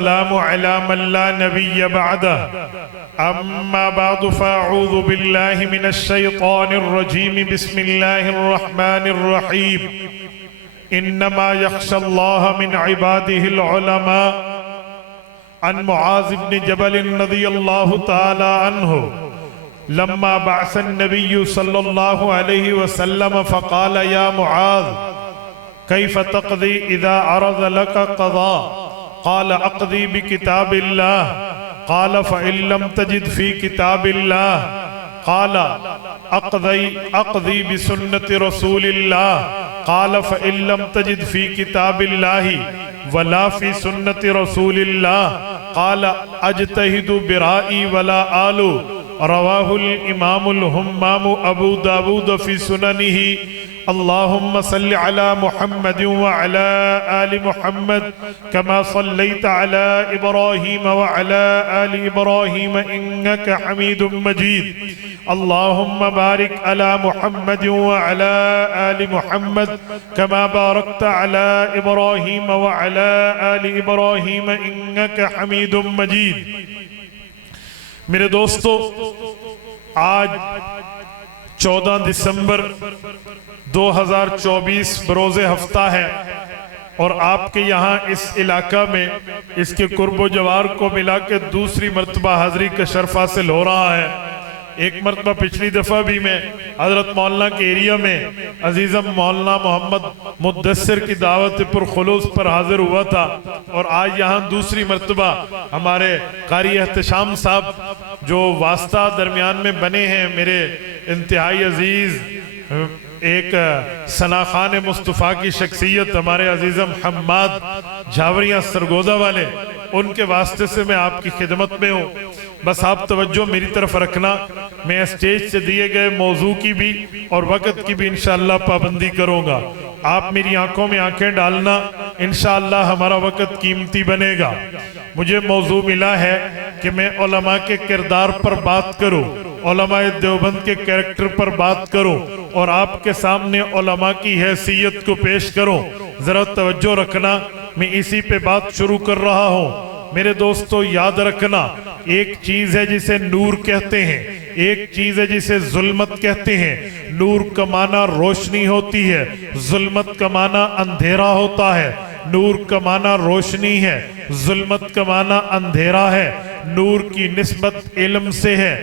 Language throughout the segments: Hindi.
सलामु अला मन ला नबिय्य बअदह अम्मा बअद फअऊज़ु बिल्लाहि मिनश शैतानिर रजीम बिस्मिल्लाहिर रहमानिर रहीम इन्नमा यख्शल्लाह मिन इबादिहिल उलमा अन मुआज़ इब्न जबल रज़ियल्लाहु तआला अन्हु लम्मा बअसन नबिय्यु सल्लल्लाहु अलैहि वसल्लम फ़क़ाल या मुआज़ कैफ़ तक़दी इज़ा अरज़ लक क़ज़ा क़ाल अक़दी बिकिताबिल्लाह क़ाल फ़इन लम तजिद फ़ी किताबिल्लाह क़ाल अक़दी बिसुन्नति रसूलिल्लाह क़ाल फ़इन लम तजिद फ़ी किताबिल्लाहि वला फ़ी सुन्नति रसूलिल्लाह क़ाल अजतहिदु बिराई वला आलू रवाहुल इमामुल हुम्माम अबू दाऊद फ़ी सुननिही अल्लाहुम्मा सल्लि अला मुहम्मद व अला आलि मुहम्मद कमा सल्लैता अला इब्राहीम व अला आलि इब्राहीम इन्नका हमीदुम मजीद अल्लाहुम्मा बारिक अला मुहम्मद व अला आलि मुहम्मद कमा बारकता अला इब्राहीम व अला आलि इब्राहीम इन्नका हमीदुम मजीद। मेरे दोस्तों, आज 14 दिसंबर 2024 बरोज़े हफ्ता है और आपके यहाँ इस इलाका में इसके कुर्बो जवार को मिला के दूसरी मरतबा हाज़री का शर्फ हासिल हो रहा है। एक मरतबा पिछली दफ़ा भी मैं हज़रत मौलाना के एरिया में अजीज़म मौलाना मोहम्मद मुद्दस्सिर की दावत पर खुलूस पर हाजिर हुआ था और आज यहाँ दूसरी मरतबा हमारे कारी एहतशाम साहब जो वास्ता दरमियान में बने हैं, मेरे इंतहाई अजीज़ एक सना खान मुस्तफ़ा की शख्सियत हमारे अजीज़म हम्माद झावरिया सरगोदा वाले, उनके वास्ते से मैं आपकी खिदमत में हूँ। बस आप तवज्जो मेरी तरफ रखना। मैं स्टेज से दिए गए मौजू की भी और वक़्त की भी इंशाअल्लाह पाबंदी करूँगा। आप मेरी आंखों में आंखें डालना, इंशाअल्लाह हमारा वक़्त कीमती बनेगा। मुझे मौजू मिला है कि मैं उलमा के किरदार पर बात करूँ, उलमा देवबंद के कैरेक्टर पर बात करूँ और आपके सामने उलमा की हैसियत को पेश करूँ। ज़रा तवज्जो रखना, मैं इसी पे बात शुरू कर रहा हूँ। मेरे दोस्तों, याद रखना, एक चीज़ है जिसे नूर कहते हैं, एक चीज़ है जिसे जुल्मत कहते हैं। नूर का माना रोशनी होती है, जुल्मत का माना अंधेरा होता है। नूर का माना रोशनी है, जुल्मत का माना अंधेरा है। नूर की निस्बत इल्म से है,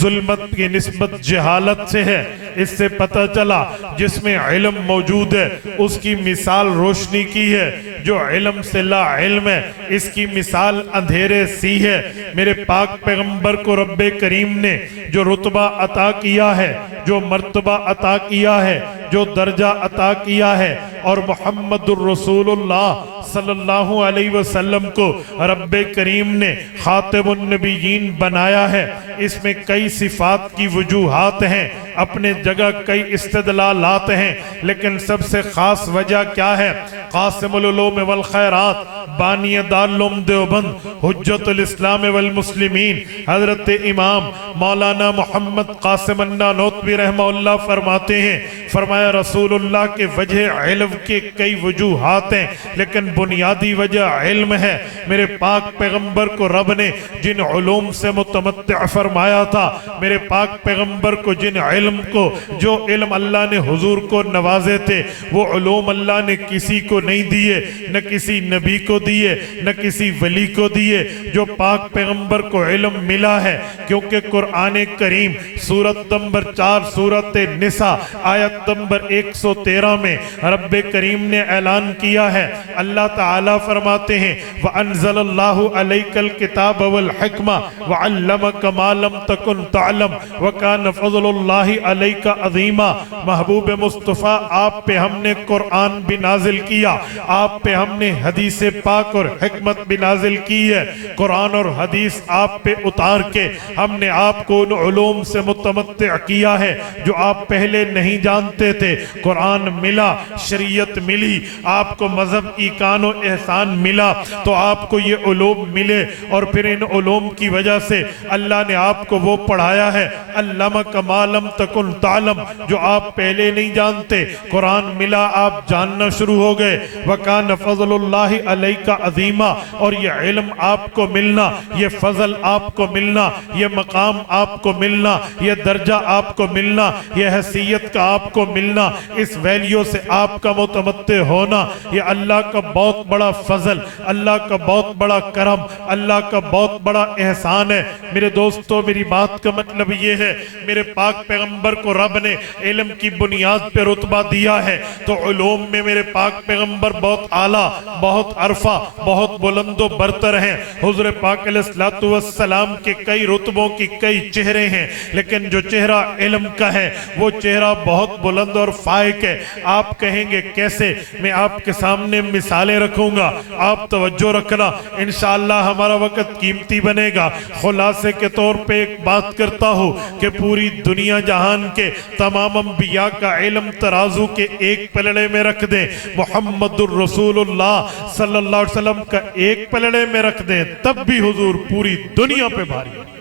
जुल्मत की निस्बत जहालत से है। इससे पता चला जिसमें इल्म मौजूद है उसकी मिसाल रोशनी की है, जो इल्म से ला इल्म है इसकी मिसाल अंधेरे सी है। मेरे पाक पैगंबर को रब्बे करीम ने जो रुतबा अता किया है, जो मर्तबा अता किया है, जो दर्जा अता किया है और मुहम्मदुर रसूलुल्लाह सल्लल्लाहु अलैहि वसल्लम को रब्बे करीम ने खातिमुन नबिय्यीन बनाया है, इसमें कई सिफात की वजूहात हैं, अपने जगह कई इस्तिदलालात हैं, लेकिन सबसे खास वजह क्या है? कासिमुल उलूम वल खैरात बानी दारुल देवबंद हुज्जतुल इस्लाम वल मुस्लिमीन हजरत इमाम मौलाना मोहम्मद कासिम अन्नानोतवी रहमहुल्लाह फरमाते हैं, फरमाया रसूलुल्लाह के वजह इल्म के कई वजूहात हैं, लेकिन बुनियादी वजह इल्म है। मेरे पाक पैगंबर को रब ने जिन उलूम से मुतमत्ति फरमाया था, मेरे पाक पैगंबर को जिन इल्म को, जो इल्म अल्लाह ने हुजूर को नवाजे थे, वो उलूम अल्लाह ने किसी को नहीं दिए, न किसी नबी को दिए, न किसी वली को दिए। जो पाक पैगंबर को इल्म मिला है, क्योंकि कुरान करीम सूरत नंबर 4 सूरत निसा आयत नंबर 113 में रब्बे करीम ने ऐलान किया है। अल्लाह ताला फरमाते हैं व अंज़लल्लाहु अलैकल किताब वल हिक्मा व अल्लमका मा लम तकुन तअलम व कान फज़लुल्लाहि अलैका अज़ीमा। महबूब मुस्तफ़ा, आप पे हमने कुरान भी नाजिल किया, आप पे हमने हदीस पाक और हिकमत भी नाजिल की है। कुरान और हदीस आप पे उतार के हमने आपको उन उलूम से मुतमत्ति किया है जो आप पहले नहीं जानते थे। कुरान मिला, शरीयत मिली, आपको मजहब ईकान और एहसान मिला, तो आपको ये उलूम मिले और फिर इन उलूम की वजह से अल्लाह ने आपको वो पढ़ाया है। अल्लामा कमालम तकुन तालम, जो आप पहले नहीं जानते, कुरान मिला आप जानना शुरू हो गए। वकान फज़लुल्लाहि अलैका अज़ीमा, और ये इल्म आपको मिलना, ये फजल आपको मिलना, ये मकाम आपको मिलना, ये दर्जा आपको मिलना, ये हैसियत का आपको मिलना, इस वैल्यू से आपका मुतमत्ते होना, ये अल्लाह का बहुत बड़ा फजल, अल्लाह का बहुत बड़ा करम, अल्लाह का बहुत बड़ा एहसान है। मेरे दोस्तों, मेरी बात का मतलब ये है, मेरे पाक पैगंबर को रब ने इल्म की बुनियाद पे रुतबा दिया है, तो उलूम में मेरे पाक पैगंबर बहुत आला, बहुत अरफा, बहुत बुलंदो बरतर हैं। हुज़ूर पाक अलैहिस्सलातु वस्सलाम के कई रुतबों की कई चेहरे हैं, लेकिन जो चेहरा इल्म का है वो चेहरा बहुत बुलंद और फाइक है। आप कहेंगे कैसे? मैं आपके सामने मिसालें रखूंगा, आप तवज्जो रखना, इंशाअल्लाह हमारा वक्त कीमती बनेगा। खुलासे के तौर पे एक बात करता हूँ कि पूरी दुनिया जहान के तमाम अंबिया का इल्म तराजू के एक पलड़े में रख दें, मुहम्मदुर रसूलुल्लाह सल्लल्लाहु अलैहि वसल्लम का एक पलड़े में रख दें, तब भी हुजूर पूरी दुनिया पे भारी है।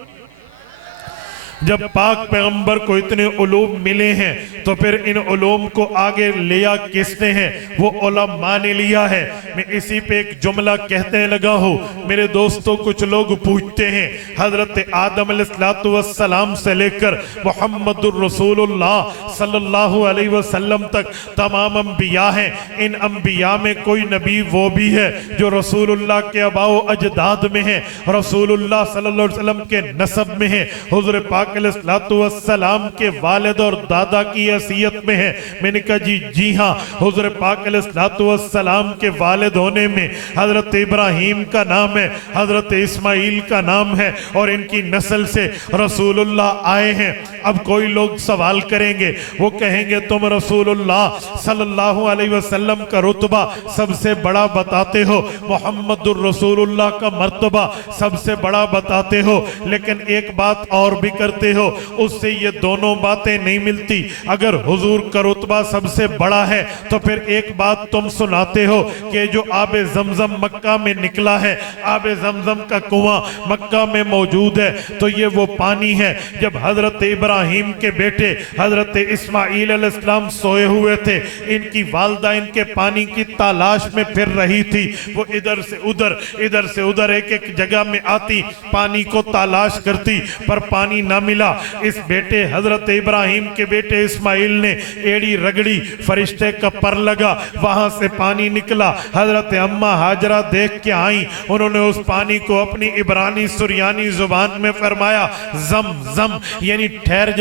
जब पाक पैगंबर को इतने उलूम मिले हैं तो फिर इन उलूम को आगे लिया किसने है? वो उलमा ने लिया है। मैं इसी पे एक जुमला कहते लगा हूँ। मेरे दोस्तों, कुछ लोग पूछते हैं हजरत आदम अलैहिस्सलाम से लेकर मुहम्मदुर रसूलुल्लाह सल्लल्लाहु अलैहि वसल्लम तक तमाम अंबिया हैं, इन अंबिया में कोई नबी वो भी है जो रसूलुल्लाह के अबाओ अजदाद में है, रसूलुल्लाह सल्लल्लाहु अलैहि वसल्लम के नसब में है, हुज़ूर पाक अलैहिस्सलाम के वालिद और दादा की हैसियत में है। मैंने कहा जी हाँ, हुज़ूर पाक अलैहिस्सलाम के वालिद होने में हजरत इब्राहीम का नाम है, हजरत इस्माइल का नाम है, और इनकी नस्ल से रसूलुल्लाह आए हैं। अब कोई लोग सवाल करेंगे, वो कहेंगे तुम रसूलुल्लाह सल्लल्लाहु अलैहि वसल्लम का रुतबा सबसे बड़ा बताते हो, मुहम्मदुर रसूलुल्लाह का मर्तबा सबसे बड़ा बताते हो, लेकिन एक बात और भी करते हो, उससे ये दोनों बातें नहीं मिलती। अगर हुजूर का रुतबा सबसे बड़ा है तो फिर एक बात तुम सुनाते हो कि जो आबे जमजम मक्का में निकला है, आबे जमजम का कुआं मक्का में मौजूद है, तो ये वो पानी है। जब हजरत इब्राहीम के बेटे हजरत इस्माइल अलैहिस्सलाम सोए हुए थे, इनकी वालदा इनके पानी की तलाश में फिर रही थी, वो इधर से उधर एक एक जगह में आती, पानी को तलाश करती, पर पानी ना मिला। इस बेटे हजरत इब्राहीम के बेटे इस्माइल ने एड़ी रगड़ी, फरिश्ते का पर लगा, वहां से पानी निकला। हजरत अम्मा हाजरा देख के आई, उन्होंने उस पानी को अपनी इब्रानी सुरियानी जुबान में फरमाया जम जम, यानी ठहर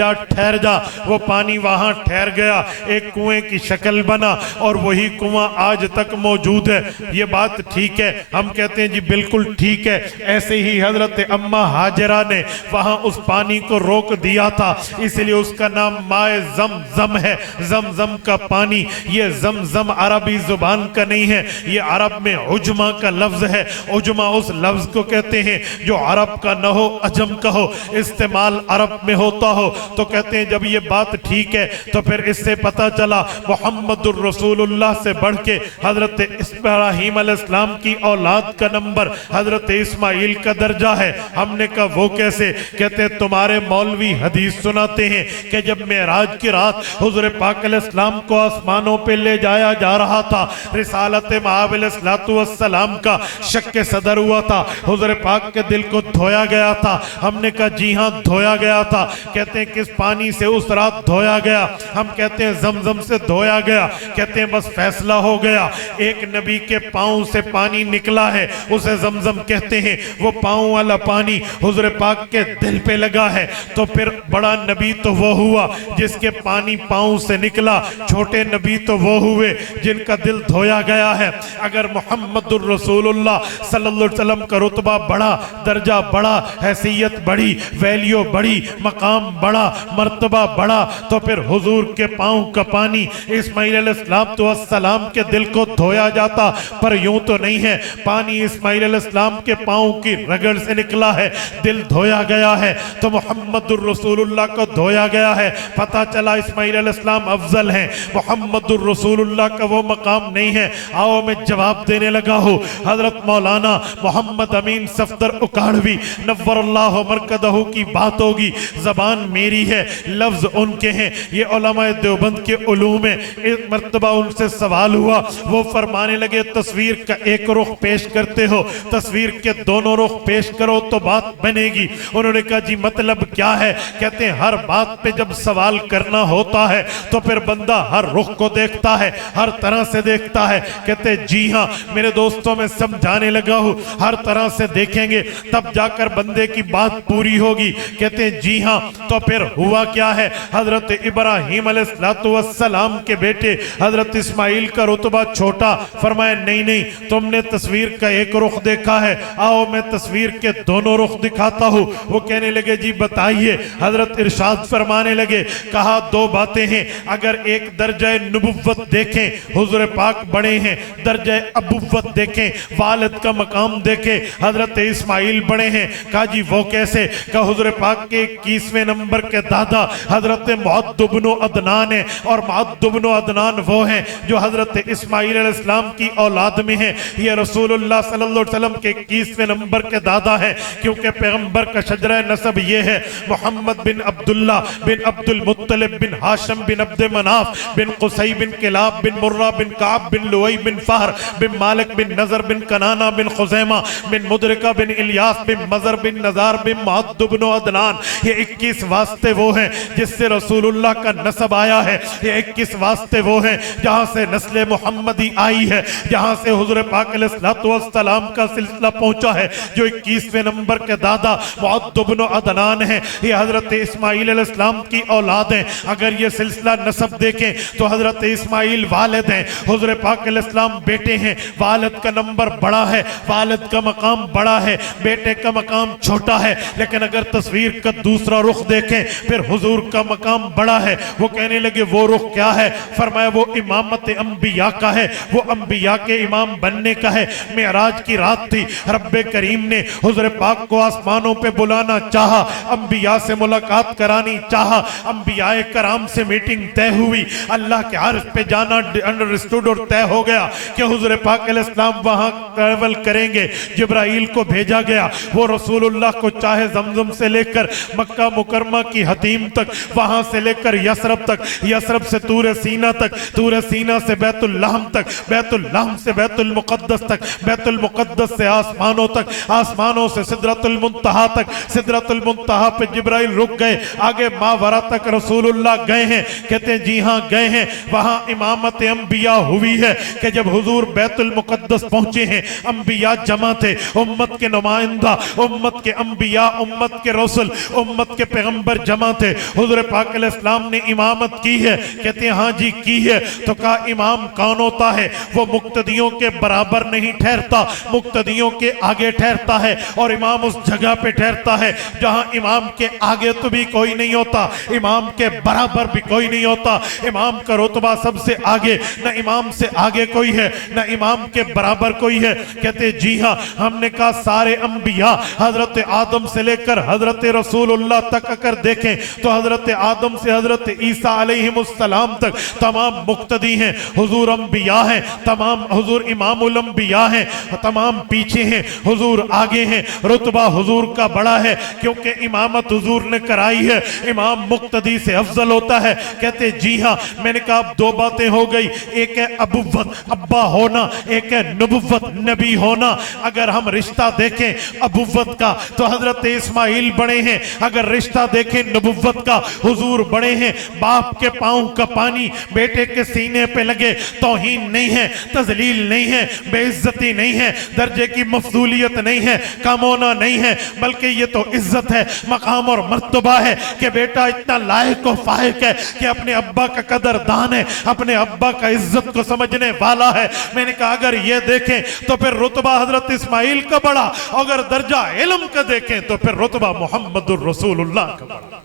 जा। वो पानी वहां ठहर गया, एक कुएं की शक्ल बना, और वही कुआं आज तक मौजूद है। ये बात ठीक है? हम कहते हैं जी बिल्कुल ठीक है। ऐसे ही हजरत अम्मा हाजरा ने वहां उस पानी को रोक दिया था, इसलिए उसका नाम माए जमजम है, जमजम का पानी। ये जमजम अरबी जुबान का नहीं है, ये अरब में उजमा का लफ्ज है। उजमा उस लफ्ज को कहते हैं जो अरब का न हो, अजम का हो, इस्तेमाल अरब में होता हो। तो कहते हैं जब ये बात ठीक है तो फिर इससे पता चला मुहम्मदुर रसूलुल्लाह से बढ़ के हजरत इब्राहीम अलैहिस्सलाम की औलाद का नंबर हजरत इस्माइल का दर्जा है। हमने कहा वो कैसे? कहते हैं तुम्हारे मौलवी हदीस सुनाते हैं कि जब मेराज की रात हुजूर पाक अलैहिस्सलाम को आसमानों पे ले जाया जा रहा था, रिसालत मआब अलैहिस्सलातु वस्सलाम का शक सदर हुआ था, हुजूर पाक के दिल को धोया गया था। हमने कहा जी हाँ धोया गया था। कहते हैं किस पानी से उस रात धोया गया? हम कहते हैं जमजम से धोया गया। कहते हैं बस फैसला हो गया, एक नबी के पांव से पानी निकला है, उसे जमजम कहते हैं। वो पांव वाला पानी हुजूर पाक के दिल पे लगा है, तो फिर बड़ा नबी तो वो हुआ जिसके पानी पांव से निकला, छोटे नबी तो वो हुए जिनका दिल धोया गया है। अगर मुहम्मदुर रसूलुल्लाह सल्लल्लाहु अलैहि वसल्लम का रुतबा बढ़ा, दर्जा बढ़ा, हैसियत बढ़ी, वैल्यू बढ़ी, मकाम बढ़ा, मर्तबा बढ़ा, तो फिर हुजूर के पांव का पानी इस्माइल अलैहिस्सलाम के दिल को धोया जाता। पर यूं तो नहीं है, पानी इस्माइल अलैहिस्सलाम के पांव की रगड़ से निकला है, दिल धोया गया है। तो मुहम्मदुर रसूलुल्लाह को धोया गया है। पता चला इस्माइल अलैहिस्सलाम अफजल हैं, मुहम्मदुर रसूलुल्लाह का वो मकाम नहीं है। आओ मैं जवाब देने लगा हूँ। हजरत मौलाना मोहम्मद अमीन सफदर उकाड़वी नव्वरल्लाहु मरकदहू की बात होगी। जबान मेरी है, लफ्ज उनके हैं। ये उलमाए देवबंद के उलूम में एक मर्तबा उनसे सवाल हुआ, वो फरमाने लगे तस्वीर का एक रुख पेश करते हो, तस्वीर के दोनों रुख पेश करो तो बात बनेगी। उन्होंने कहा जी मतलब क्या है? कहते हैं हर बात पे जब सवाल करना होता है तो फिर बंदा हर रुख को देखता है, हर तरह से देखता है। कहते जी हाँ मेरे दोस्तों में समझाने लगा हूँ, हर तरह से देखेंगे तब जाकर बंदे की बात पूरी होगी। कहते जी हाँ। तो फिर हुआ क्या है? हजरत इब्राहीम अलैहिस्सलाम के बेटे हजरत इस्माइल का रुतबा छोटा। फरमाया नहीं नहीं, तुमने तस्वीर का एक रुख देखा है, आओ मैं तस्वीर के दोनों रुख दिखाता हूँ। वो कहने लगे जी बताइए। हजरत इरशाद फरमाने लगे, कहा दो बातें हैं, अगर एक दर्जा नबुव्वत देखें, हुजूर पाक बड़े हैं, दर्जा अबुव्वत देखें, वालिद का मकाम देखें, हजरत इस्माइल बड़े हैं। कहा जी वो कैसे? कहा हुजूर पाक के 21वें नंबर के दादा हजरत मुअद्द इब्न अदनान है, और मुअद्द इब्न अदनान वो हैं जो हजरत इस्माइल अलैहिस्सलाम की औलाद में हैं। ये रसूलुल्लाह सल्लल्लाहु अलैहि वसल्लम के 21वें नंबर के दादा हैं, क्योंकि पैगंबर का शजरा नसब ये है मोहम्मद बिन अब्दुल्ला बिन अब्दुल मुत्तलिब बिन हाशिम बिन अब्द मनाफ बिन कुसै बिन किलाब बिन मुर्रा बिन काब बिन लुई बिन फहर बिन मालिक बिन नजर बिन कनाना बिन खुजैमा बिन मुदरिका बिन इलियास बिन मजर बिन नजार बिन मुअद्द इब्न अदनान। ये 21 वास्ते वो हैं जिससे रसूलुल्लाह का नसब आया है। ये 21 वास्ते वो हैं जहां से नस्ल मुहम्मदी आई है, जहां से हुजूर पाक अलैहिस्सलातु वस्सलाम का सिलसिला पहुंचा है। जो 21वें नंबर के दादा मुअद्द इब्न अदनान है, ये हजरत इस्माइल अलैहिस्सलाम की औलाद हैं। अगर ये सिलसिला नसब देखें तो हजरत इस्माइल वालिद हैं, हुजूर पाक अलैहिस्सलाम बेटे हैं। वालिद का नंबर बड़ा है, वालिद का मकाम बड़ा है, बेटे का मकाम छोटा है। लेकिन अगर तस्वीर का दूसरा रुख देखें फिर हुजूर का मकाम बड़ा है। वो कहने लगे वो रुख क्या है? फरमाया वो इमामत अंबिया का है, वो अंबिया के इमाम बनने का है। मेराज की रात थी, रब्बे करीम ने हुजूर पाक को आसमानों पे बुलाना चाहा, अंबिया से मुलाकात करानी चाहा, अंबियाए कराम से मीटिंग तय हुई, अल्लाह के अर्श पे जाना अंडरस्टूड और तय हो गया कि हुजूर पाक अलैहिस्सलाम वहां ट्रैवल करेंगे। जिब्राइल को भेजा गया, वो रसूलुल्लाह को चाहे जमजम से लेकर मक्का मुकरमा की हतीम तक, वहां से लेकर यसरब तक, यसरब से तूर सीना तक, तूर सीना से बैतुल लहम तक, बैतुल लहम से बैतुल मुकद्दस तक, बैतुल मुकद्दस से आसमानों तक, आसमानों से सिदरतुल मुंतहा तक, सिदरतुल मुंतहा पे जिब्राइल रुक गए, आगे मावरा तक रसूलुल्लाह गए हैं। कहते हैं जी हाँ गए हैं। वहां इमामत अंबिया हुई है कि जब हुजूर बैतुल मुकद्दस पहुंचे हैं, अंबिया जमा थे, उम्मत के नुमाइंदा, उम्मत के अंबिया, उम्मत के रसूल, उम्मत के पैगंबर जमा थे। हुजूर पाक अलैहिस्सलाम ने इमामत की है। कहते हैं हाँ जी की है। तो कहा इमाम कौन होता है? वो मुक्तदियों के बराबर नहीं ठहरता, मुक्तदियों के आगे ठहरता है। और इमाम उस जगह पे ठहरता है जहां इमाम के आगे तो भी कोई नहीं होता, इमाम के बराबर भी कोई नहीं होता। इमाम का रुतबा सबसे आगे, न इमाम से आगे कोई है न इमाम के बराबर कोई है। कहते जी हाँ। हमने कहा सारे अंबिया हजरत आदम से लेकर हजरत रसूलुल्लाह तक अगर देखें तो हजरत आदम से हजरत ईसा अलैहिमुस्सलाम तक तमाम मुक्तदी हैं, हुजूर अंबिया हैं, तमाम हुजूर इमामुल अंबिया हैं, तमाम पीछे हैं, हुजूर आगे हैं। रुतबा हुजूर का बड़ा है क्योंकि इमामत हुजूर ने कराई है। इमाम मुक्तदी से अफजल होता है। कहते जी हाँ। मैंने कहा अब दो बातें हो गई, एक है अबुव्वत अब्बा होना, एक है नबुव्वत नबी होना। अगर हम रिश्ता देखें अबुव्वत का तो हजरत इस्माइल बड़े हैं, अगर रिश्ता देखें नबुव्वत का हुजूर बड़े हैं। बाप के पांव का पानी बेटे के सीने पे लगे तौहीन नहीं है, तजलील नहीं है, बेइज्जती नहीं है, दर्जे की मफजूलियत नहीं है, कम होना नहीं है, बल्कि ये तो इज्जत है, मकाम और मर्तबा है कि बेटा इतना लायक और फायक है कि अपने अब्बा का कदरदान है, अपने अब्बा का इज्जत को समझने वाला है। मैंने कहा अगर ये देखें तो फिर रुतबा हजरत इस्माइल का बड़ा, अगर दर्जा इल्म का देखें तो फिर रुतबा मुहम्मदुर रसूलुल्लाह का बड़ा।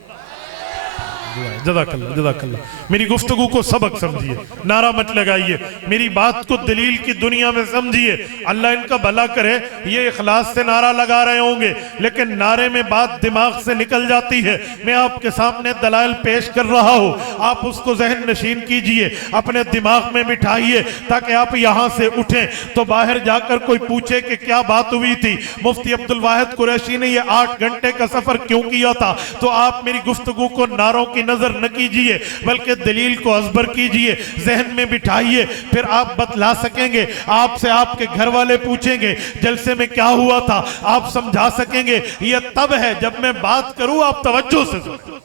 जज़ाकल्लाह जज़ाकल्लाह। मेरी गुफ्तगू को सबक समझिए, नारा मत लगाइए, मेरी बात को दलील की दुनिया में समझिए। अल्लाह इनका भला करे, ये इखलास से नारा लगा रहे होंगे लेकिन नारे में बात दिमाग से निकल जाती है। मैं आपके सामने दलाइल पेश कर रहा हूं, आप उसको ज़हन नशीन कीजिए, अपने दिमाग में बिठाइए ताकि आप यहां से उठें तो बाहर जाकर कोई पूछे कि क्या बात हुई थी, मुफ्ती अब्दुल वाहिद कुरैशी ने ये 8 घंटे का सफर क्यों किया था। तो आप मेरी गुफ्तगू को नारों की नजर न कीजिए बल्कि दलील को अज़बर कीजिए, जहन में बिठाइए, फिर आप बतला सकेंगे। आपसे आपके घर वाले पूछेंगे जलसे में क्या हुआ था, आप समझा सकेंगे। यह तब है जब मैं बात करूं आप तवज्जो से सुनो,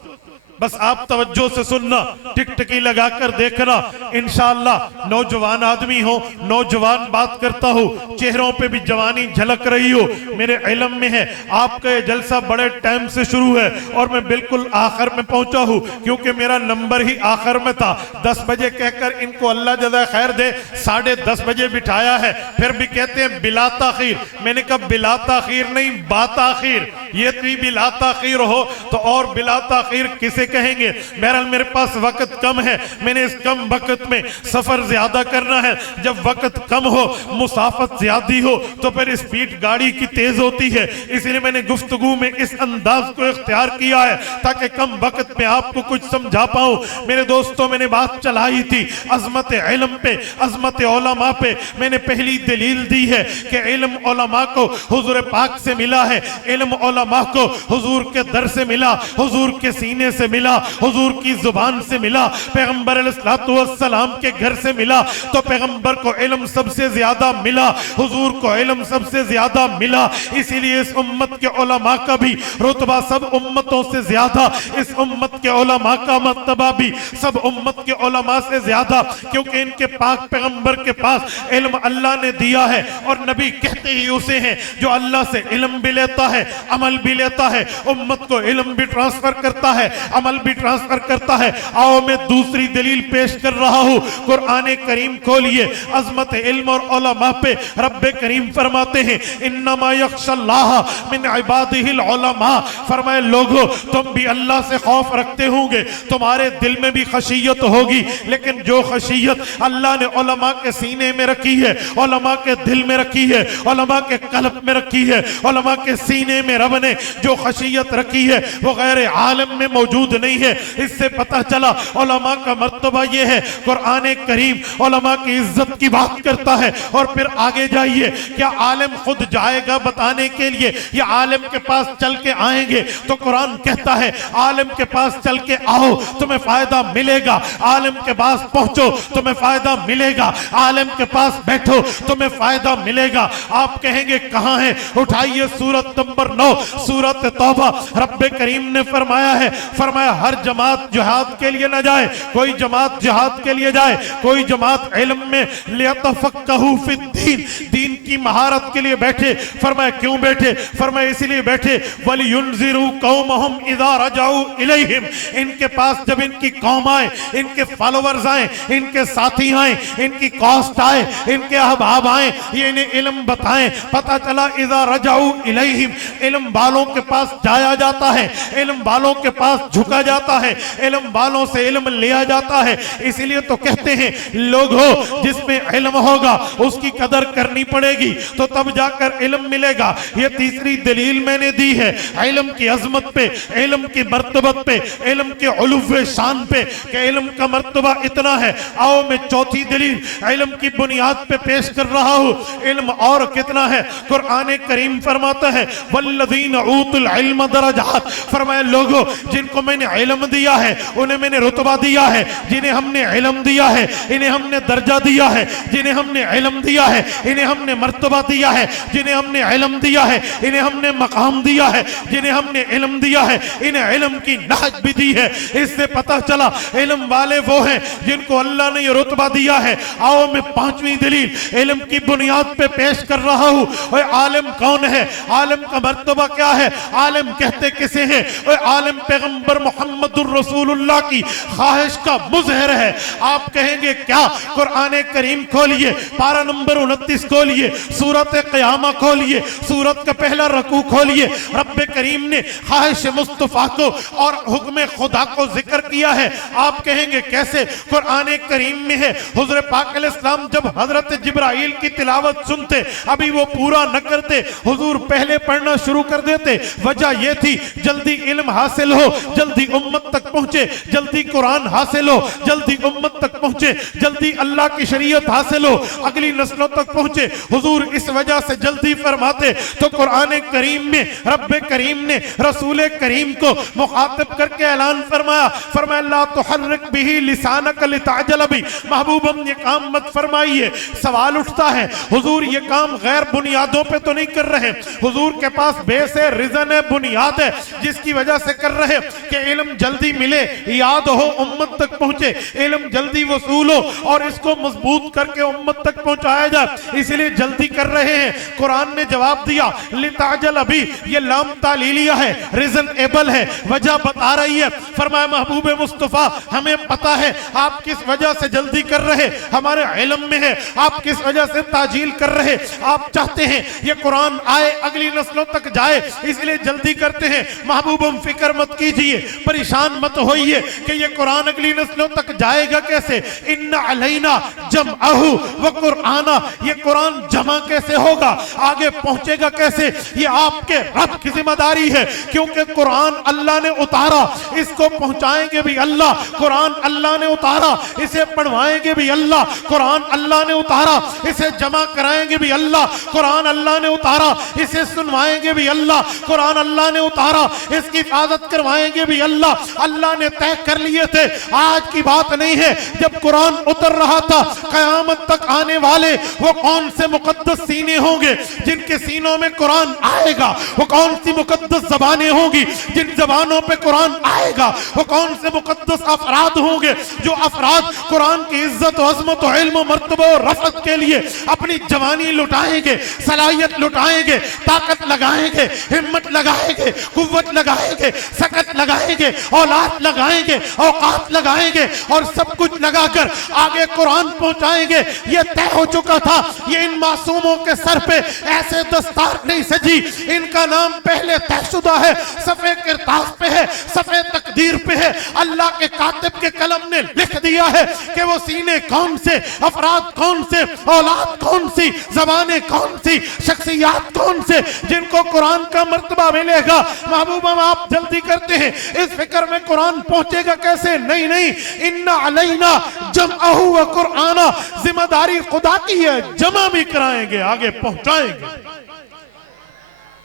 बस आप तवज्जो से सुनना, टिकटकी लगाकर देखना। इंशाअल्लाह नौजवान आदमी हो, नौजवान बात करता हूँ, चेहरों पे भी जवानी झलक रही हो, मेरे इल्म में है। आपका ये जलसा बड़े टाइम से शुरू है और मैं बिल्कुल आखिर में पहुंचा हूँ क्योंकि मेरा नंबर ही आखिर में था। 10 बजे कहकर इनको अल्लाह जज़ा खैर दे 10:30 बजे बिठाया है, फिर भी कहते हैं बिला ताखीर। मैंने कहा बिला ताखीर नहीं, बाताखीर। ये भी बिला ताखीर हो तो और बिला ताखीर किसे कहेंगे। बहरहाल मेरे पास वक्त कम है, मैंने इस कम वक्त में सफर ज्यादा करना है। जब वक्त कम हो, मुसाफत ज्यादा हो तो फिर स्पीड गाड़ी की तेज होती है, इसलिए मैंने गुफ्तगू में इस अंदाज को इख्तियार किया है ताकि कम वक्त में आपको कुछ समझा पाऊं। मेरे दोस्तों, मैंने बात चलाई थी अजमत इल्म पे, अजमत उलमा पे। मैंने पहली दलील दी है कि इल्म उलमा को हुजूर पाक से मिला है, इल्म उलमा को हुजूर के दर से मिला, हुजूर के सीने से मिला, हुजूर की जुबान से मिला, पैगंबर अलैहिस्सलातु वस्सलाम के घर से मिला। तो पैगंबर को इल्म सबसे ज्यादा मिला, हुजूर को इल्म सबसे ज्यादा मिला, इसीलिए इस उम्मत के उलमा का भी रुतबा सब उम्मतों से ज्यादा, इस उम्मत के उलमा का मर्तबा भी सब उम्मत के उलमा से ज्यादा, क्योंकि इनके पाक पैगंबर के पास इल्म अल्लाह ने दिया है और नबी कहते ही उसे हैं जो अल्लाह से इल्म भी लेता है, अमल भी लेता है, उम्मत को इल्म भी ट्रांसफर करता है, अमल भी ट्रांसफर करता है। आओ मैं दूसरी दलील पेश कर रहा हूं, कुरान करीम खोलिए, अजमत इल्म और उलमा पे रब्बे करीम फरमाते हैं इन्नमा यख्शल्लाह मिन इबादिहिल उलमा। फरमाए लोगों, तुम भी अल्लाह से खौफ रखते होंगे, तुम्हारे दिल में भी खशियत होगी, लेकिन जो खशियत अल्लाह ने उलमा के सीने में रखी है, उलमा के दिल में रखी है, उलमा के कल्ब में रखी है, उलमा के सीने में रब ने जो खशियत रखी है वो गैर आलम में मौजूद नहीं है। इससे पता चला उलमा का मर्तबा ये है। कुरान करीम उलमा की इज्जत की बात करता है और फिर आगे जाइए, क्या आलिम खुद जाएगा बताने के लिए या आलिम के पास चल के आएंगे? तो कुरान कहता है आलिम के पास चल के आओ तुम्हें फायदा मिलेगा, आलिम के पास पहुंचो तुम्हें फायदा मिलेगा, आलिम के पास बैठो तुम्हें फायदा मिलेगा। आप कहेंगे कहां है? उठाइए सूरत नंबर 9 सूरत तौबा। रब्बे करीम ने फरमाया है, फरमाया हर जमात जिहाद के लिए न जाए, कोई जमात जिहाद के लिए जाए, कोई जमात इल्म में लियतफक्कहू फिद्दीन, दीन की महारत के लिए बैठे। फरमाया क्यों बैठे? फरमाया इसलिए बैठे वलियुनज़िरू कौमहुम इज़ा रजाऊ इलैहिम, इनके पास जब इनकी कौम आए, इनके फॉलोअर्स आए, इनके साथी आए, इनकी कॉस्ट आए, इनके अहबाब आए, ये इन्हें इल्म बताएं। पता चला इज़ा रजाऊ इलैहिम, इल्म वालों के पास जाया जाता है, इल्म वालों के पास झुका जाता है, इल्म वालों से इल्म लिया जाता है। इसलिए तो कहते हैं लोगों, जिसमें इल्म होगा उसकी कदर करनी पड़ेगी तो तब जाकर इल्म मिलेगा। ये तीसरी दलील मैंने दी है इल्म की अजमत पे, इल्म की मर्तबत पे, इल्म के उलूवे शान पे कि इल्म का मर्तबा इतना है। आओ मैं चौथी दलील इल्म की बुनियाद पे पेश कर रहा हूँ। इल्म और कितना है? कुरान करीम फरमाता है वल्लज़ीना ऊतुल इल्म दरजात। फरमाया लोगों, जिनको मैंने इल्म दिया है उन्हें मैंने रुतबा दिया है, जिन्हें हमने इल्म दिया है इन्हें हमने दर्जा दिया है, जिन्हें हमने इल्म दिया है इन्हें हमने मर्तबा दिया है, जिन्हें हमने इल्म दिया है इन्हें हमने मकाम दिया है, जिन्हें हमने इल्म दिया है इन्हें इल्म की नाज भी दी है। इससे पता चला इल्म वाले वो हैं जिनको अल्लाह ने ये रुतबा दिया है। आओ मैं पांचवी दलील इल्म की बुनियाद पे पेश कर रहा हूँ। आलिम कौन है? आलिम का मर्तबा क्या है? आलिम कहते किसे हैं? आलिम पैगंबर मोहम्मदुर रसूलुल्लाह की ख्वाहिश का मुजहर है। आप कहेंगे क्या? कुरान करीम खोलिए, पारा नंबर 29 खोलिए, सूरत क़यामा खोलिए, सूरत का पहला रकू खोलिए। रब्बे करीम ने ख्वाहिश मुस्तफा को और हुक्म खुदा को जिक्र किया है। आप कहेंगे कैसे? कुरान करीम में है। हुज़ूर पाक अलैहिस्सलाम जब हजरत जिब्राइल की तिलावत सुनते, अभी वो पूरा न करते, हुजूर पहले पढ़ना शुरू कर देते। वजह यह थी जल्दी इल्म हासिल हो, जल्दी उम्मत तक पहुंचे, जल्दी कुरान हासिल हो, जल्दी उम्मत तक पहुंचे, जल्दी अल्लाह की शरीयत हासिल हो, अगली नस्लों तक पहुंचे। हुजूर इस वजह से जल्दी फरमाते। तो कुरान करीम में रब्बे करीम ने रसूल करीम को मुखातिब करके ऐलान फरमाया, फरमाया ला तुहर्रिक बिही लिसानक लिताजल बी, महबूब हम ये काम मत फरमाइए। सवाल उठता है हुजूर ये काम गैर बुनियादों पे तो नहीं कर रहे? हुजूर के पास बेस है, रिजन है, बुनियाद है, जिसकी वजह से कर रहे कि इल्म जल्दी मिले, याद हो, उम्मत तक पहुंचे, इल्म जल्दी वसूल हो और इसको मजबूत करके उम्मत तक पहुंचाया जाए, इसलिए जल्दी कर रहे हैं। कुरान ने जवाब दिया लिताजल अभी, ये लाम तालीलिया है, रीजन एबल है, वजह बता रही है। फरमाया महबूब मुस्तफा हमें पता है आप किस वजह से जल्दी कर रहे, हमारे इल्म में है, आप किस वजह से ताजील कर रहे। आप चाहते हैं ये कुरान आए, अगली नस्लों तक जाए, इसलिए जल्दी करते हैं। महबूब हम फिक्र मत कीजिए, परेशान मत होइए कि ये कुरान अगली नस्लों तक जाएगा कैसे। इन्ना अलैना जमअहु व कुराना, ये कुरान जमा कैसे होगा, आगे पहुंचेगा कैसे, ये आपके रब की जिम्मेदारी है। क्योंकि कुरान अल्लाह ने उतारा, इसको पहुंचाएंगे भी अल्लाह। कुरान अल्लाह ने उतारा, इसे पढ़वाएंगे भी अल्लाह। कुरान अल्लाह ने उतारा, इसे जमा कराएंगे भी अल्लाह। कुरान अल्लाह ने उतारा, इसे सुनवाएंगे भी अल्लाह। कुरान अल्लाह ने उतारा, इसकी हिफाजत करवाएंगे भी अल्लाह। अल्लाह ने तय कर लिए थे, आज की बात नहीं है। जब कुरान उतर रहा था, कयामत तक आने वाले वो कौन से मुकद्दस सीने होंगे जिनके सीनों में कुरान आएगा, वो कौन सी मुकद्दस जबानें होंगी जिन जबानों पे कुरान आएगा, वो कौन से मुकद्दस अफराद होंगे जो अफराद कुरान की इज्जत और अज़मत और इल्म मर्तबा और रफ़त के लिए अपनी जवानी लुटाएंगे, सलाहियत लुटाएंगे, ताकत लगाएंगे, हिम्मत लगाएंगे, कुव्वत लगाएंगे, सकत लगाएंगे, औलाद लगाएंगे, औकात लगाएंगे और सब कुछ लगाकर आगे कुरान पहुंचाएंगे। ये तय हो चुका था। ये इन मासूमों के सर पे ऐसे दस्तार नहीं सजी, इनका नाम पहले तयशुदा है, सफ़े किरतास पे है, सफ़े तकदीर पे है। अल्लाह के कातिब के कलम ने लिख दिया है कि वो सीने कौन से, अफराद कौन से, औलाद कौन सी, जबानें कौन सी, शख्सियात कौन से जिनको कुरान का मर्तबा मिलेगा। महबूब आप जल्दी करते हैं, इस फिक्र में कुरान पहुंचेगा कैसे? नहीं नहीं, इन्ना अलैना जमअहु व कुराना, जिम्मेदारी खुदा की है, जमा भी कराएंगे, आगे पहुंचाएंगे।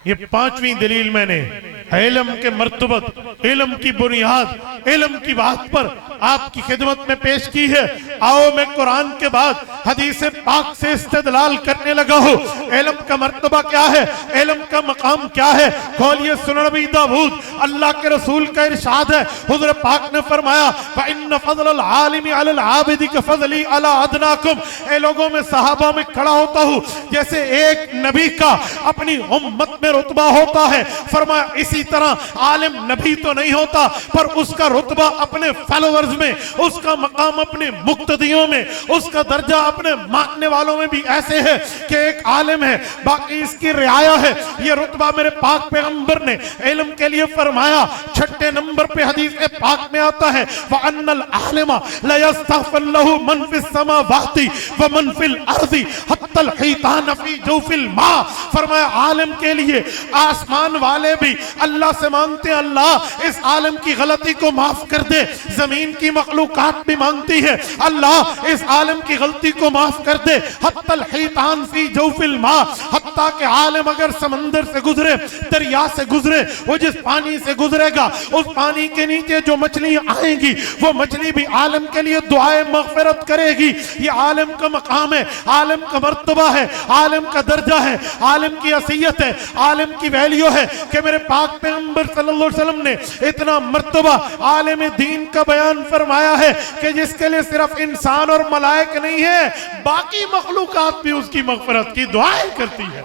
ये पांचवी दलील मैंने इल्म के मर्तबत, इल्म की बुनियाद, इल्म की बात पर आपकी खिदमत में पेश की है। आओ मैं कुरान के बाद हदीस पाक से इस्तेदलाल करने लगा हूँ। इल्म का मर्तबा क्या है, इल्म का मकाम क्या है? खोलिए सुनन नबी दाऊद, अल्लाह के रसूल का इरशाद है, हुज़ूर पाक ने फरमाया फ़इन्न फ़ज़लल आलिमी अलल आबिदी कफ़ज़ली अला अदनाकुम। ए लोगों में सहाबा में खड़ा होता हूँ जैसे एक नबी का अपनी उम्मत में रुतबा होता है। फरमाया इसी तरह आलिम नबी तो नहीं होता, पर उसका रुतबा अपने फॉलोअर्स में, उसका मकाम अपने मुक्तदियों में, उसका दर्जा अपने मानने वालों में भी ऐसे है कि एक आलिम है, बाकी इसकी रियाया है। ये रुतबा मेरे पाक पैगंबर ने इल्म के लिए फरमाया। छठे नंबर पे हदीस पाक में आता है व अन्नल आलिमा ला यस्तग़फिर लहु मन फिस समावाति व मन फिल अर्ज़ि हत्तल हितान फी जौफिल मा। फरमाया आलिम के लिए आसमान वाले भी अल्लाह से मांगते हैं, अल्लाह इस आलिम की गलती को माफ कर दे। जमीन की मखलूकात भी मांगती है, अल्लाह इस आलिम की गलती को माफ कर दे। हत्तल हितान फी जौफिल मा, हत्ता के आलिम अगर समंदर से गुजरे, दरिया से गुजरे, वो जिस पानी से गुजरेगा उस पानी के नीचे जो मछलियां आएंगी वो मछली भी आलिम के लिए दुआए मगफिरत करेगी। ये आलिम का मकाम है, आलिम का मर्तबा है, आलिम का दर्जा है, आलिम की हैसियत है, आलिम की वैल्यू है कि मेरे पाक पैगंबर सल्लल्लाहु अलैहि वसल्लम ने इतना मर्तबा आलिम दीन का बयान फरमाया है कि जिसके लिए सिर्फ इंसान और मलाइक नहीं है, बाकी मखलूकात भी उसकी मगफिरत की दुआएं करती है।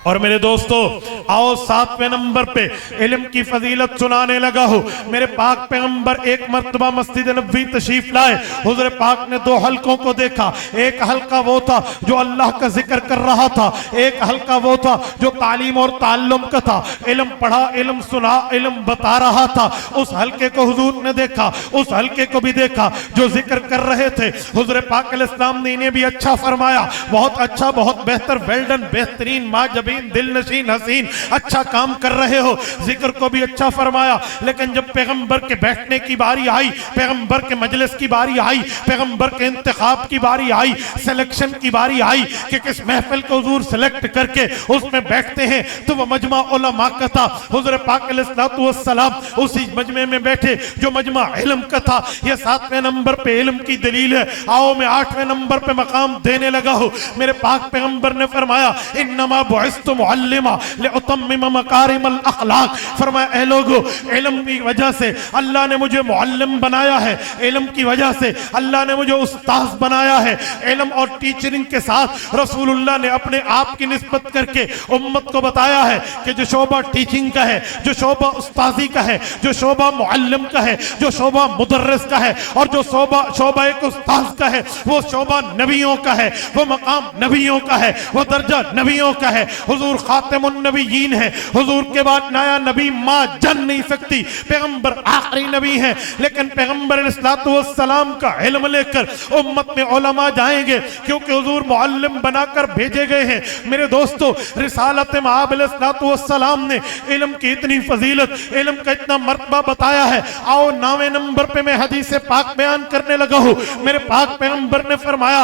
और मेरे दोस्तों आओ 7वें नंबर पे इल्म की फजीलत सुनाने लगा हूं। मेरे पाक पैगंबर एक मर्तबा मस्जिद नबवी तशरीफ लाए। हुजूर पाक ने 2 हलकों को देखा। एक हल्का वो था जो अल्लाह का जिक्र कर रहा था, एक हल्का वो था जो तालीम और ताल्लुम का था। इल्म पढ़ा, इल्म सुना, इल्म बता रहा था। उस हल्के को हुजूर ने देखा, उस हल्के को भी देखा जो जिक्र कर रहे थे। हुजूर पाक अलैहिस्सलाम ने इन्हें भी अच्छा फरमाया, बहुत अच्छा, बहुत बेहतर, वेल्डन, बेहतरीन, माजबीन, दिल नशीन, हसीन, अच्छा काम कर रहे हो। जिक्र को भी अच्छा फरमाया। लेकिन जब पैगंबर के बैठने की बारी आई, पैगंबर के मजलिस की बारी आई, पैगंबर के इंतखाब की बारी आई, सिलेक्शन की बारी आई कि किस महफिल को हुजूर सेलेक्ट करके उसमें बैठते हैं, तो वह मजमा उलमा का था। हुजूर पाक अलैहिस्सलातु वस्सलाम उसी मजमे में बैठे जो मजमा इल्म का था। यह 7वें नंबर पे इल्म की दलील है। आओ मैं 8वें नंबर पे मकाम देने लगा हूं। मेरे पाक पैगंबर ने फरमाया इन्नमा बुइस्तु मुअल्लिमा लिउतम्मिम मकारिमल अखलाक। फरमाया ऐ लोगो, इल्म की वजह से अल्लाह ने मुझे मुअल्लिम बनाया है, इल्म की वजह से अल्लाह ने मुझे उस्ताद बनाया है। इल्म और टीचरिंग के साथ रसूलुल्लाह ने अपने आप की निस्बत करके उम्मत को बताया है कि जो शोबा टीचिंग का है, जो शोबा उस्तादी का है, जो शोबा मुअल्लिम का है, जो शोबा मुदर्रिस का है और जो शोबा एक उस्ताद का है, वो शोबा नबियों का है, वो मकाम नबियों का है, वो दर्जा नबियों का है। हुजूर खातिमुन नबिय्यीन है। हुजूर के बाद नया नबी मां जन नहीं सकती। पैगंबर आखिरी नबी है। लेकिन पैगंबर अलैहिस्सलातु वस्सलाम का इल्म लेकर उम्मत में उलमा जाएंगे, क्योंकि हुजूर मुअल्लिम बनाकर भेजे गए हैं। मेरे दोस्तों, रिसालत मआब अलैहिस्सलातु वस्सलाम ने इल्म की इतनी फजीलत, इल्म का इतना मर्तबा बताया है। आओ 9वें नंबर पे मैं हदीस पाक बयान करने लगा हूं। मेरे पाक पैगंबर ने फरमाया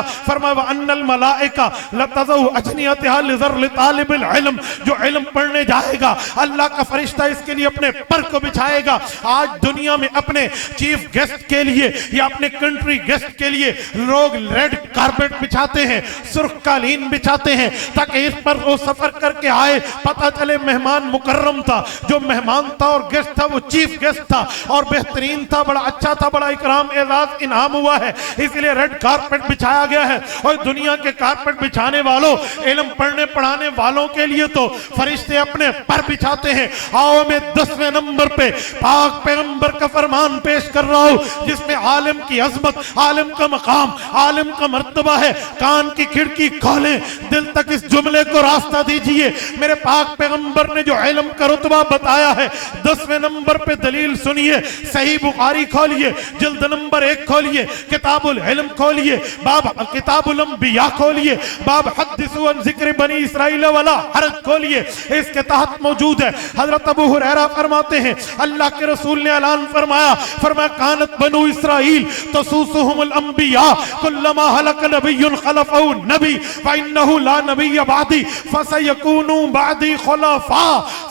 अन्नल मलाइका लतज़उ अजनियतहा लिज़र तालिबिल इल्म। जो इल्म पढ़ने जाएगा, अल्लाह का फरिश्ता इसके लिए अपने पर को बिछाएगा। आज दुनिया में अपने चीफ गेस्ट के लिए या अपने कंट्री गेस्ट के लिए लोग रेड कारपेट बिछाते हैं, सुर्ख कालीन बिछाते हैं, ताकि इस पर वो सफर करके आए, पता चले मेहमान मुकर्रम था। जो मेहमान था और गेस्ट था वो चीफ गेस्ट था और बेहतरीन था, बड़ा अच्छा था, बड़ा इकराम एजाज इनाम हुआ है, इसलिए रेड कारपेट बिछाया गया है। और दुनिया के कारपेट बिछाने वालों, इल्म पढ़ने पढ़ाने वालों के लिए तो फरिश्ते अपने पर बिछाते हैं। आओ मैं 10वें नंबर पे पाक पैगंबर का फरमान पेश कर रहा हूं, जिसमें आलिम की अजमत, आलिम का मकाम, आलिम का मर्तबा है। कान की खिड़की खोलें, दिल तक इस जुमले को रास्ता दीजिए। मेरे पाक पैगंबर ने जो इल्म का रुतबा बताया है, 10वें नंबर पे दलील सुनिए। सही बुखारी खोलिए, जिल्द नंबर 1 खोलिए, किताबुल इल्म खोलिए, बाब किताबुल अंबिया खोलिए, बाब हद्दिसु अन जिक्र बनी इस्राइल वाला हरज खोलिए। इसके तहत मौजूद है। हजरत अबू हुरैरा फरमाते हैं अल्लाह के रसूल ने ऐलान फरमाया कानत बनु इस्राइल तसूसुहुमुल अंबिया कुल्लमा हलक नबियुन खलफहु नबी व इन्नहु ला नबिय बादी फसयकूनु बादी खुलफा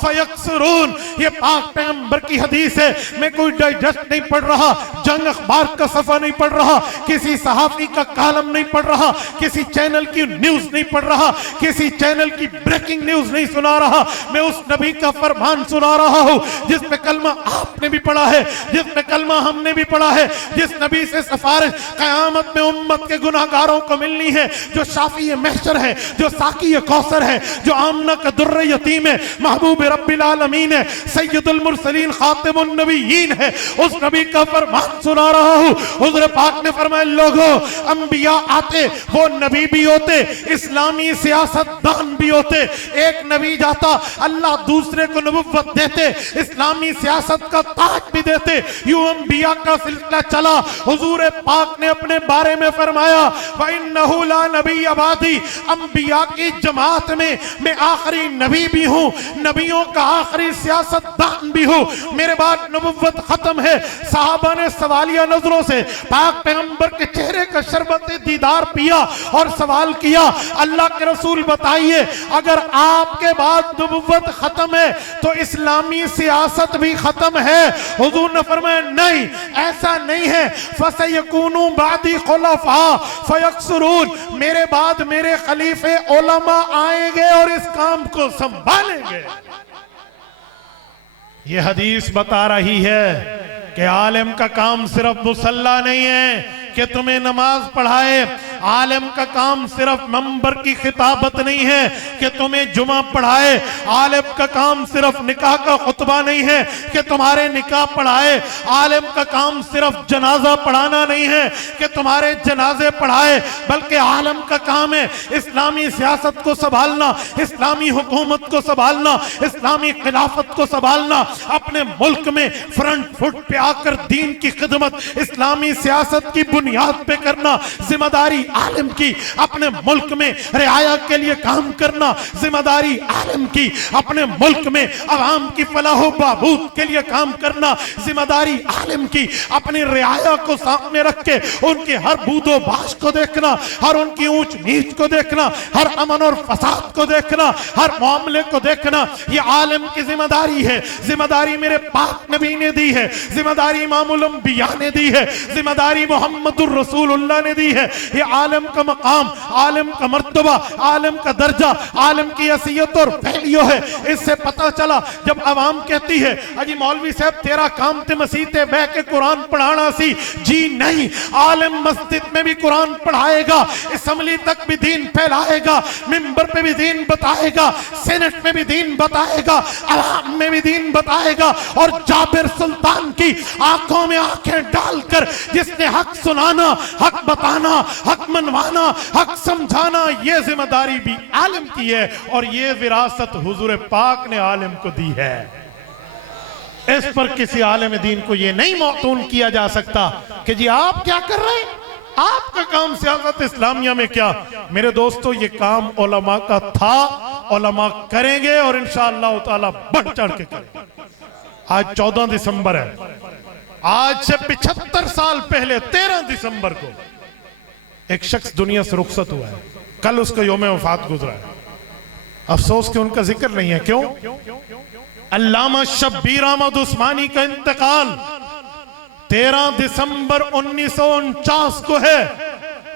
फयक्सुरून। ये पाक पैगंबर की हदीस है। मैं कोई डाइजेस्ट नहीं पढ़ रहा, जंग अखबार का सफा नहीं पढ़ रहा, किसी सहाफी का कालम नहीं पढ़ रहा, किसी चैनल की न्यूज नहीं पढ़ रहा, किसी चैनल की ब्रेकिंग न्यूज नहीं सुना रहा। मैं उस नबी का फरमान सुना रहा हूं जिसमें कलमा आपने भी पढ़ा है, जिसमें कलमा हमने भी पढ़ा है, जिस नबी से सिफारिश कयामत में उम्मत के गुनाहगारों को मिलनी है, जो शाफी महशर है, जो साकी कौसर है, जो आमना का दुर्र यतीम है, महबूब रब्बिल आलमीन है, सैयदुल मुरसलीन खातिमुन नबिय्यीन है। उस नबी का फरमान सुना रहा हूं। हुजूर पाक ने फरमाया लोगों, अंबिया आते वो नबी भी होते, इस्लामी सियासतदान भी होते। एक नबी जाता, अल्लाह दूसरे को नबुव्वत देते, इस्लामी सियासत का ताज भी देते। यूं अंबिया का सिलसिला चला। हुजूर पाक ने अपने बारे में फरमाया व इन्नहु ला नबी बादी, अंबिया की जमात में मैं आखिरी नबी भी हूं, नबियों का आखिरी सियासतदान भी हूं। मेरे बाद नबुव्वत खत्म है। सहाबा ने सवालिया नजरों से पाक पैगंबर के चेहरे का शरबत दीदार पिया और सवाल किया अल्लाह के रसूल बताइए, अगर आपके बाद नबुव्वत खत्म है तो इस्लामी सियासत भी खत्म है? हुजूर ने फरमाया नहीं, ऐसा नहीं है। फसयकूनु बादी खुलफा फयक्सुरून, मेरे बाद मेरे खलीफे उलमा आएंगे और इस काम को संभालेंगे। यह हदीस बता रही है कि आलिम का काम सिर्फ मुसल्ला नहीं है कि तुम्हें नमाज पढ़ाए। आलिम का काम सिर्फ मंबर की खिताबत नहीं है कि तुम्हें जुमा पढ़ाए, आलिम का काम सिर्फ निकाह का खुतबा नहीं है कि तुम्हारे निकाह पढ़ाए, आलिम का काम सिर्फ जनाजा पढ़ाना नहीं है कि तुम्हारे जनाजे पढ़ाए, बल्कि आलिम का काम है इस्लामी सियासत को संभालना, इस्लामी हुकूमत को संभालना, इस्लामी खिलाफत को संभालना, अपने मुल्क में फ्रंट फुट पे आकर दीन की खिदमत इस्लामी सियासत की बुनियाद पे करना जिम्मेदारी आलिम की, अपने मुल्क में रियाया के लिए काम करना जिम्मेदारी आलिम की, अपने मुल्क में अवाम की फलाह बहबूद के लिए काम करना जिम्मेदारी आलिम की, अपनी रियाया को सामने रख के उनकी हर बूदो बाश को देखना, हर उनकी ऊंच नीच को देखना, हर अमन और फसाद को देखना, हर मामले को देखना, ये आलिम की जिम्मेदारी है। जिम्मेदारी मेरे पाक नबी ने दी है, जिम्मेदारी इमामुल अंबिया ने दी है, जिम्मेदारी मुहम्मदुर रसूलुल्लाह ने दी है। ये आलिम का मकाम, आलिम का मर्तबा, आलिम का दर्जा, आलिम की हैसियत और वैल्यू है। इससे पता चला जब अवाम कहती है अजी मौलवी साहब तेरा काम ते मसीह ते बह के कुरान पढ़ाना सी, जी नहीं, आलिम मस्जिद में भी कुरान पढ़ाएगा, असम्बली तक भी दीन फैलाएगा, मिंबर पे भी दीन बताएगा, सेनेट में भी दीन बताएगा, अवाम में भी दीन बताएगा। और जाबिर सुल्तान की आंखों में आंखें डालकर जिसने हक सुनाना, हक बताना, हक मनवाना, हक समझाना, ये जिम्मेदारी भी आलिम की है और ये विरासत हुजूर पाक ने आलिम को दी है। इस पर किसी आलिम दीन को ये नहीं मौतून किया जा सकता कि जी आप क्या कर रहे हैं, आपका काम सियासत इस्लामिया में क्या। मेरे दोस्तों ये काम उलमा का था, उलमा करेंगे और इंशाअल्लाह ताला बढ़ चढ़ के करेंगे। आज 14 दिसंबर है, आज से 75 साल पहले 13 दिसंबर को एक शख्स दुनिया से रुखसत हुआ है, कल उसका यौम वफात गुजरा है। अफसोस कि उनका जिक्र नहीं है। क्यों? अल्लामा शब्बीर अहमद उस्मानी का इंतकाल 13 दिसंबर 1949 को है।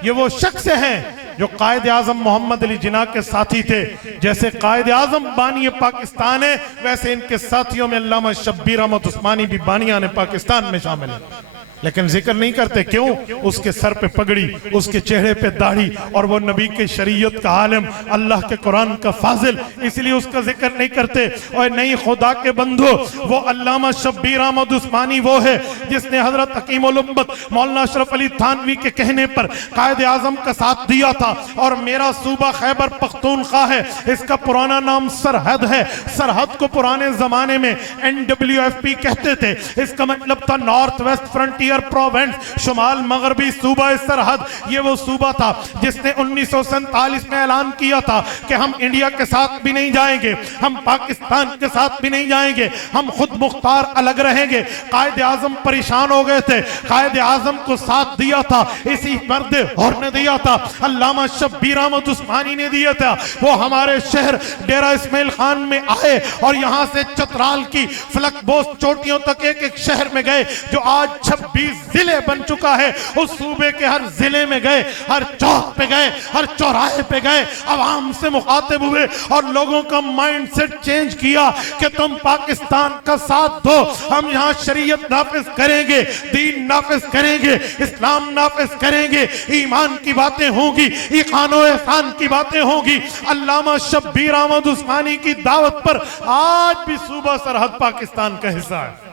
ये वो शख्स हैं जो कायद आजम मोहम्मद अली जिन्ना के साथी थे। जैसे कायद आजम बानी पाकिस्तान है, वैसे इनके साथियों में अल्लामा शब्बीर अहमद उस्मानी भी बानियाने पाकिस्तान में शामिल है, लेकिन जिक्र नहीं करते। क्यों? उसके सर पे पगड़ी, उसके चेहरे पे दाढ़ी, और वो नबी के शरीयत का आलिम, अल्लाह के कुरान का फाजिल, इसलिए उसका जिक्र नहीं करते। और नहीं, खुदा के बंधु, वो अल्लामा शब्बीर अहमद उस्मानी वो है जिसने हजरत हकीमुल उम्मत मौलाना अशरफ अली थानवी के कहने पर कायद आजम का साथ दिया था। और मेरा सूबा खैबर पख्तूनख्वा है, इसका पुराना नाम सरहद है। सरहद को पुराने जमाने में NWFP कहते थे। इसका मतलब था नॉर्थ वेस्ट फ्रंटियर प्रोविंस, शुमाल मगरबी सूबा सरहद। ये वो सूबा था जिसने 1947 में ऐलान किया था कि हम इंडिया के साथ भी नहीं जाएंगे, हम पाकिस्तान के साथ भी नहीं जाएंगे, हम खुद मुख्तार अलग रहेंगे। कायद आजम परेशान हो गए थे, कायद आजम को साथ दिया था इसी मर्द और ने दिया था, अल्लामा शब्बीर अहमद उस्मानी ने दिया था। वो हमारे शहर डेरा इस्माइल खान में आए और यहां से चतराल की फलकबोस चोटियों तक एक एक शहर में गए, जो आज 26 जिले बन चुका है। उस सूबे के हर जिले में गए, हर चौक पे गए, हर चौराहे पे गए, आवाम से मुखातिब हुए और लोगों का माइंडसेट चेंज किया कि तुम पाकिस्तान का साथ दो, हम यहाँ शरीयत नाफिज करेंगे, दीन नाफिज करेंगे, इस्लाम नाफिज करेंगे, ईमान की बातें होंगी, इखानो एहसान की बातें होंगी। अल्लामा शब्बीर अहमद उस्मानी की दावत पर आज भी सूबा सरहद पाकिस्तान का हिस्सा है।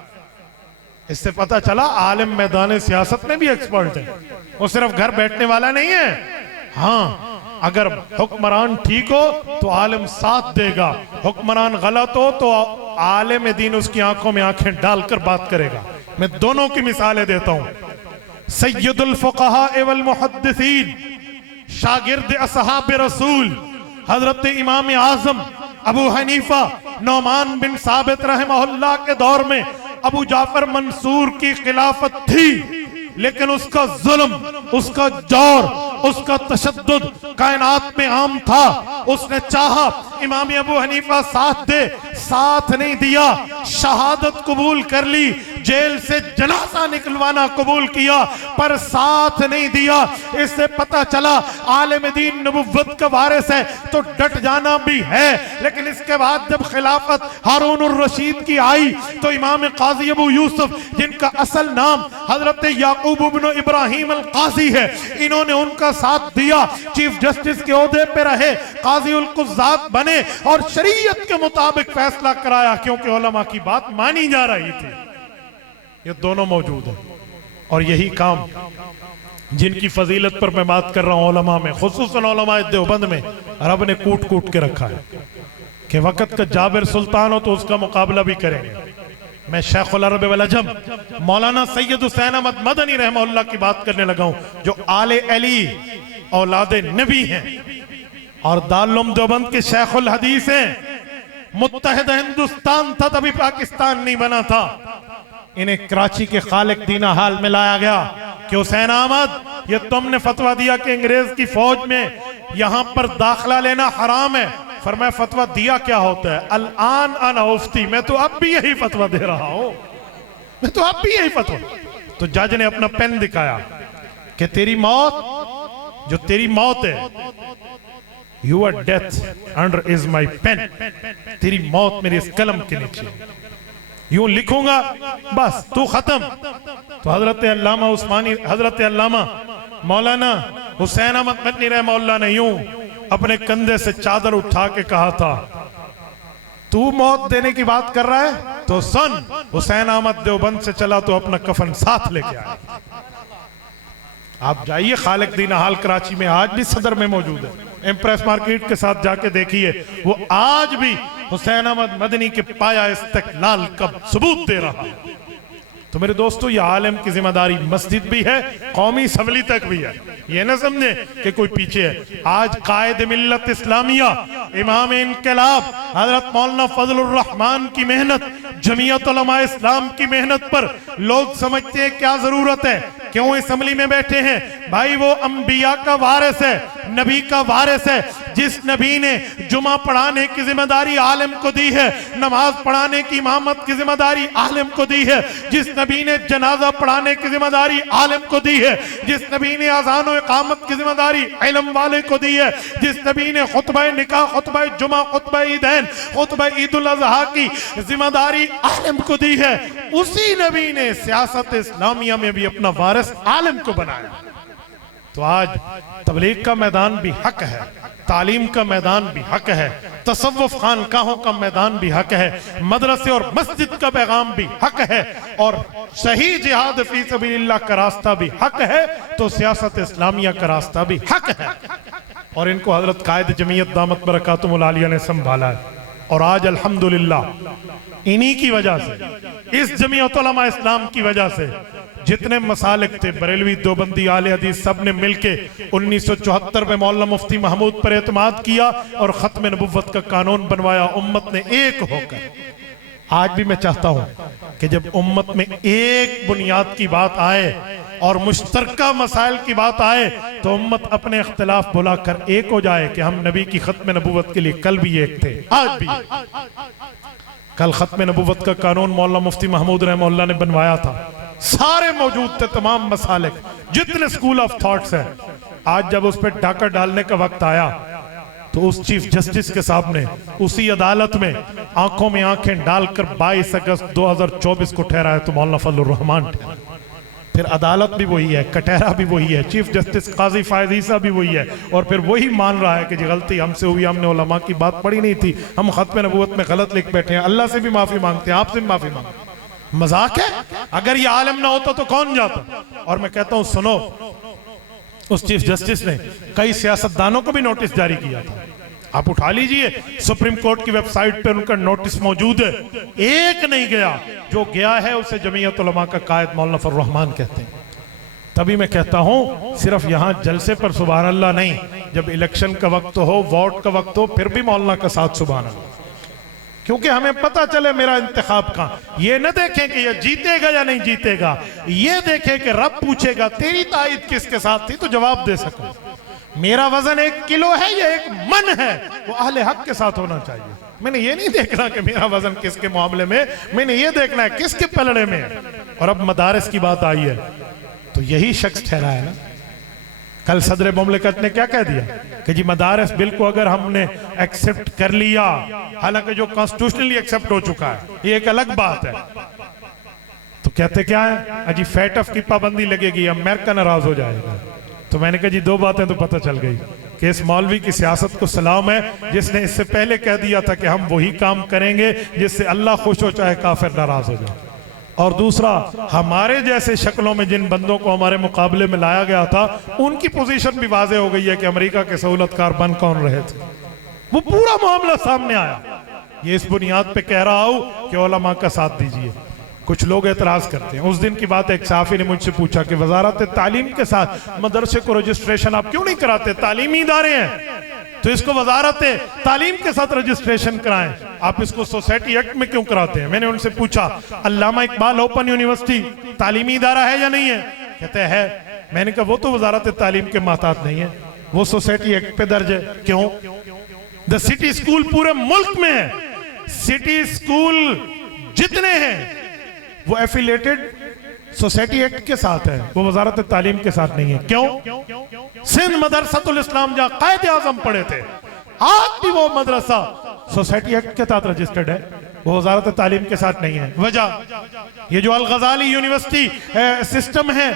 इससे पता चला आलिम मैदान सियासत में भी एक्सपर्ट है, वो सिर्फ घर बैठने वाला नहीं है। हाँ, अगर हुक्मरान ठीक हो तो आलिम साथ देगा, हुक्मरान गलत हो तो आलिम दीन उसकी आंखों में आंखें डालकर बात करेगा। मैं दोनों की मिसालें देता हूं। सैयदुल फुक़हा वल मुहद्दिसीन, शागिर्द असहाब रसूल, हजरत इमाम आजम अबू हनीफा नौमान बिन साबित रहमहुल्लाह के दौर में अबू जाफर मंसूर की खिलाफत थी, लेकिन उसका जुल्म, उसका जौर, उसका तशद्दुद कायनात में आम था। उसने चाहा इमाम अबू हनीफा साथ दे, साथ नहीं दिया, शहादत कबूल कर ली, जेल से जनाजा निकलवाना कबूल किया पर साथ नहीं दिया। इससे पता चला आलिम दीन नबुव्वत का वारिस है तो डट जाना भी है। लेकिन इसके बाद जब खिलाफत हारून उर रशीद की आई तो इमाम काजी अबू यूसुफ, जिनका असल नाम हजरत याकूब इब्न इब्राहिम अल काजी है, इन्होंने उनका साथ दिया, चीफ जस्टिस के ओहदे पे रहे, काजी उल कुज़ात बने और शरीयत के मुताबिक फैसला कराया, क्योंकि उलमा की बात मानी जा रही थी। ये दोनों मौजूद है और यही काम जिनकी फजीलत पर मैं बात कर रहा हूं उलमा में, खुसूसन उलमा देवबंद में रब ने कूट कूट के रखा है कि वक़्त का जाबिर सुल्तान हो तो उसका मुकाबला भी करेंगे। मैं शेखुल अरब वल अजम मौलाना सैयद हुसैन अहमद मदनी रहमतुल्लाह की बात करने लगा हूं, जो आले अली औलादे नबी हैं और दारुल उलूम देवबंद के शेखुल हदीस हैं। मुत्तहिद हिंदुस्तान था तभी पाकिस्तान नहीं बना था। इन्हें कराची के खालिक दीना हाल में लाया गया कि हुसैन अहमद, ये तुमने फतवा दिया कि अंग्रेज की फौज में यहां पर दाखिला लेना हराम है। फरमाया फतवा दिया क्या होता है? अल आन अना उफ्ती, मैं तो अब भी यही फतवा दे रहा हूं, मैं तो अब भी यही फतवा। तो जज ने अपना पेन दिखाया कि तेरी मौत, जो तेरी मौत है, your death under is my pain, तेरी मौत मेरे इस कलम के नीचे, यूं लिखूंगा बस तू खत्म। तो हजरत अल्लामा उस्मानी, हजरत अल्लामा मौलाना हुसैन अहमद मदनी रहमतुल्लाह ने यूं अपने कंधे से चादर उठा के कहा था, तू मौत देने की बात कर रहा है तो सुन, हुसैन अहमद देवबंद से चला तो अपना कफन साथ लेके आया। आप जाइए खालिक दीना हाल कराची में, आज भी सदर में मौजूद है, एम्प्रेस मार्केट के साथ जाके देखिए, वो आज भी हुसैन अहमद मदनी के पाया इस्तिक़लाल का सबूत दे रहा है। तो मेरे दोस्तों, ये आलिम की जिम्मेदारी मस्जिद भी है, कौमी असम्बली तक भी है। ये ना समझे कि कोई पीछे है। आज कायद मिल्लत इस्लामिया, इमाम इनकलाब हजरत मौलाना फजलुर रहमान की मेहनत, जमीयत उलमा इस्लाम की मेहनत पर लोग समझते हैं क्या जरूरत है, क्यों असम्बली में बैठे हैं? भाई वो अंबिया का वारिस है, नबी का वारिस है। जिस नबी ने जुमा पढ़ाने की जिम्मेदारी आलिम को दी है, नमाज पढ़ाने की इमामत की जिम्मेदारी आलिम को दी है, जिस नबी ने जनाजा पढ़ाने की जिम्मेदारी आलिम को दी है, जिस नबी ने अज़ान और इकामत की जिम्मेदारी इल्म वाले को दी है, जिस नबी ने खुतबा निकाह, खुतबा जुमा, खुतबा ईदैन, खुतबा ईदुल अज़हा की जिम्मेदारी आलिम को दी है, उसी नबी ने सियासत इस्लामिया में भी अपना वारिस आलिम को बनाया। तो आज तबलीग का मैदान भी हक है, तालीम का मैदान भी हक है, तसव्वुफ खानकाहों का मैदान भी हक है, मदरसे और मस्जिद का पैगाम भी हक है, और सही जिहाद फी सबीलिल्लाह का रास्ता भी हक है, तो सियासत इस्लामिया का रास्ता भी हक है। और इनको हजरत कायद जमीयत दामत बरकातुहुल आलिया ने संभाला है। और आज अल्हम्दुलिल्लाह इन्हीं की वजह से, इस जमीयत उलमा इस्लाम की वजह से जितने मसालिक थे, बरेलवी, देवबंदी, आले हदीस, सब ने मिलके 1974 में मौलाना मुफ्ती महमूद पर एतमाद किया और खत्म नबुव्वत का कानून बनवाया उम्मत ने एक होकर। आज भी मैं चाहता हूं कि जब उम्मत में एक बुनियाद की बात आए और मुश्तरका मसाइल की बात आए तो उम्मत अपने इख्तिलाफ बुलाकर एक हो जाए कि हम नबी की खत्म नबुव्वत के लिए कल भी एक थे, आज भी। कल खत्म नबुव्वत का कानून मौलाना मुफ्ती महमूद रहमतुल्लाह ने बनवाया था, सारे मौजूद थे, तमाम मसालिक, जितने स्कूल ऑफ थॉट्स हैं। आज जब उस पर डाका डालने का वक्त आया तो उस चीफ जस्टिस के सामने, उसी अदालत में आंखों में आंखें डालकर 22 अगस्त 2024 को ठहराया तो मौलाना फजलुर रहमान ठहरा। फिर अदालत भी वही है, कटहरा भी वही है, चीफ जस्टिस काजी फायद ईसा भी वही है, और फिर वही मान रहा है कि जी गलती हमसे हुई, हमने उलमा की बात पढ़ी नहीं थी, हम खत्म नबुव्वत में गलत लिख बैठे हैं, अल्लाह से भी माफी मांगते हैं, आपसे भी माफी मांगते हैं। मजाक है? अगर ये आलिम ना होता तो कौन जाता? और मैं कहता हूं सुनो, उस चीफ जस्टिस ने कई सियासतदानों को भी नोटिस जारी किया था, आप उठा लीजिए, सुप्रीम कोर्ट की वेबसाइट पर उनका नोटिस मौजूद है, एक नहीं गया, जो गया है उसे जमीयत उलमा का कायद मौलाना फजलुर रहमान कहते हैं। तभी मैं कहता हूं सिर्फ यहां जलसे पर सुभान अल्लाह नहीं, जब इलेक्शन का वक्त हो, वोट का वक्त हो, फिर भी मौलाना का साथ सुभान अल्लाह, क्योंकि हमें पता चले मेरा इंतखाब कहां। ये न देखें कि ये जीतेगा या नहीं जीतेगा, ये देखें कि रब पूछेगा तेरी ताईद किसके साथ थी तो जवाब दे सकूं। मेरा वजन 1 किलो है या 1 मन है, वो अहले हक के साथ होना चाहिए। मैंने ये नहीं देखना कि मेरा वजन किसके मामले में, मैंने ये देखना है किसके पलड़े में है। और अब मदारिस की बात आई है तो यही शख्स ठहरा है ना। कल सदर मुमलिकत ने क्या कह दिया कि जी मदारिस बिल को अगर हमने एक्सेप्ट कर लिया, हालांकि जो कॉन्स्टिट्यूशनली एक्सेप्ट हो चुका है ये एक अलग बात है, तो कहते क्या है अजी फैटफ की पाबंदी लगेगी, अमेरिका नाराज हो जाएगा। तो मैंने कहा जी दो बातें तो पता चल गई कि इस मौलवी की सियासत को सलाम है जिसने इससे पहले कह दिया था कि हम वही काम करेंगे जिससे अल्लाह खुश हो चाहे काफिर नाराज हो जाए। और दूसरा, हमारे जैसे शक्लों में जिन बंदों को हमारे मुकाबले में लाया गया था उनकी पोजीशन भी वाजे हो गई है कि अमेरिका के सहूलतकार बन कौन रहे थे, वो पूरा मामला सामने आया। ये इस बुनियाद पे कह रहा हूं कि उलमा का साथ दीजिए। कुछ लोग एतराज करते हैं। उस दिन की बात एक साफी ने मुझसे पूछा कि वजारत तालीम के साथ मदरसे को रजिस्ट्रेशन आप क्यों नहीं कराते, तालीमी इदारे हैं तो इसको वजारत तालीम के साथ रजिस्ट्रेशन कराएं, आप इसको सोसाइटी एक्ट में क्यों कराते हैं। मैंने उनसे पूछा अल्लामा इकबाल ओपन यूनिवर्सिटी तालीमी इदारा है या नहीं है, कहते हैं। मैंने कहा वो तो वजारत तालीम के माताहत नहीं है, वो सोसाइटी एक्ट पे दर्ज है। क्यों? द सिटी स्कूल पूरे मुल्क में है, सिटी स्कूल जितने हैं वो एफिलेटेड सोसाइटी एक्ट के साथ है, वो वजारत तालीम के साथ नहीं है। क्यों? सिंध मदरसतुल इस्लाम जहां कायदे आजम पढ़े थे, आज भी वो मदरसा सोसाइटी एक्ट के साथ रजिस्टर्ड है, वो वजारत तालीम के साथ नहीं है। वजह ये जो अल गजाली यूनिवर्सिटी सिस्टम है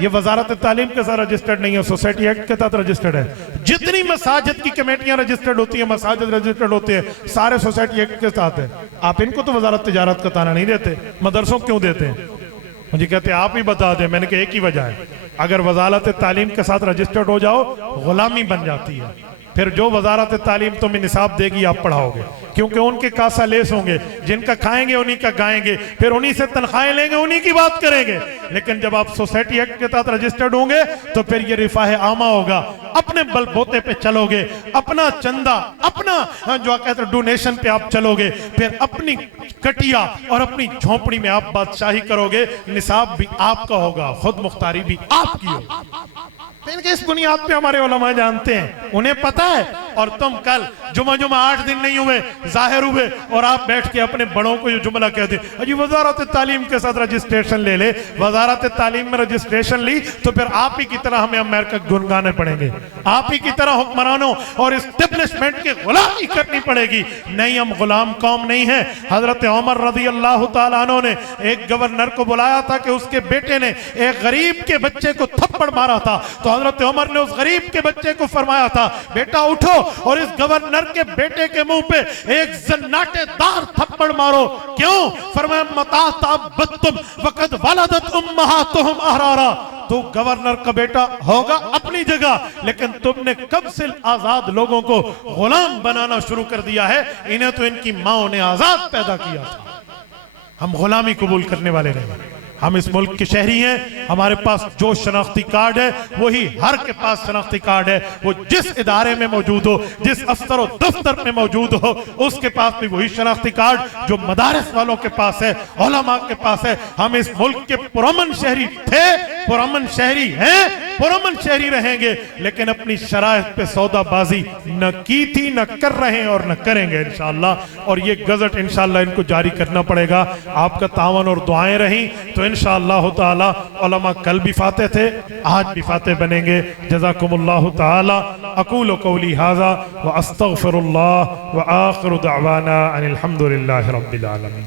ये वजारत तालीम के साथ रजिस्टर्ड नहीं है, सोसाइटी एक्ट के साथ रजिस्टर्ड है। जितनी मसाजिद की कमेटियां रजिस्टर्ड होती है, मसाजिद रजिस्टर्ड होते हैं, सारे सोसाइटी एक्ट के साथ है। आप इनको तो वजारत तिजारत का ताना नहीं देते, मदरसों क्यों देते हैं? मुझे कहते आप ही बता दें। मैंने कहा एक ही वजह है, अगर वजारत तालीम के साथ रजिस्टर्ड हो जाओ गुलामी बन जाती है, फिर जो वजारत तालीम तुम्हें निसाब देगी आप पढ़ाओगे, क्योंकि उनके कासा लेस होंगे, जिनका खाएंगे उन्हीं का गाएंगे, फिर उन्हीं से तनख्वाहें लेंगे, उन्हीं की बात करेंगे। लेकिन जब आप सोसाइटी एक्ट के साथ रजिस्टर्ड होंगे तो फिर ये रिफाह आमा होगा, अपने बलबोते पे चलोगे, अपना चंदा, अपना जो कहते हैं डोनेशन पे आप चलोगे, फिर अपनी कटिया और अपनी झोंपड़ी में आप बादशाही करोगे, निसाब भी आपका होगा, खुद मुख्तारी भी आपकी होगी। इस बुनियाद पे हमारे उलमा जानते हैं, उन्हें पता है। और तुम कल जुमा 8 दिन नहीं हुए जाहिर हुए और आप बैठ के अपने बड़ों को ये जुमला कहते अजी वजारत तालीम के साथ रजिस्ट्रेशन ले ले, वजारत तालीम में रजिस्ट्रेशन ली तो फिर आप ही की तरह हमें अमेरिका गुनगाने पड़ेंगे, आप ही की तरह हुक्मरानों और इस्टेब्लिशमेंट की गुलामी करनी पड़ेगी। नहीं, हम गुलाम कौम नहीं है। हजरत उमर रज़ी अल्लाह तआला अन्हु ने एक गवर्नर को बुलाया था कि उसके बेटे ने एक गरीब के बच्चे को थप्पड़ मारा था, तो हजरत उमर ने उस गरीब के बच्चे को फरमाया था बेटा उठो और इस गवर्नर के बेटे के मुंह पे एक जन्नाटेदार थप्पड़ मारो। क्यों? फरमाया मता ताबतुम वक़द वलदत उम्महातुहुम अहरारा। तो गवर्नर का बेटा होगा अपनी जगह, लेकिन तुमने कब से आजाद लोगों को गुलाम बनाना शुरू कर दिया है। इन्हें तो इनकी माओ ने आजाद पैदा किया था। हम गुलामी कबूल करने वाले नहीं, हम इस मुल्क के शहरी हैं। हमारे पास जो शनाख्ती कार्ड है वही हर के पास शनाख्ती कार्ड है, वो जिस इदारे में मौजूद हो, जिस अफसर और दफ्तर में मौजूद हो, उसके पास भी वही शनाख्ती कार्ड जो मदारिस वालों के पास है, उलमा के पास है। हम इस मुल्क के पुरअमन शहरी थे, पुरअमन शहरी हैं, पुरअमन शहरी रहेंगे, लेकिन अपनी शराइत पे सौदाबाजी न की थी, न कर रहे हैं और न करेंगे इंशाअल्लाह। और ये गजट इंशाअल्लाह इनको जारी करना पड़ेगा। आपका तावन और दुआएं रही तो इंशाअल्लाह ताला उलमा कल भी फाते थे, आज भी फाते बनेंगे। जज़ाकुमुल्लाहु ताला। अक़ूलु क़ौली हाज़ा व अस्तग़फ़िरुल्लाह व आख़िरु दअवाना अनिल हम्दुलिल्लाहि रब्बिल आलमीन।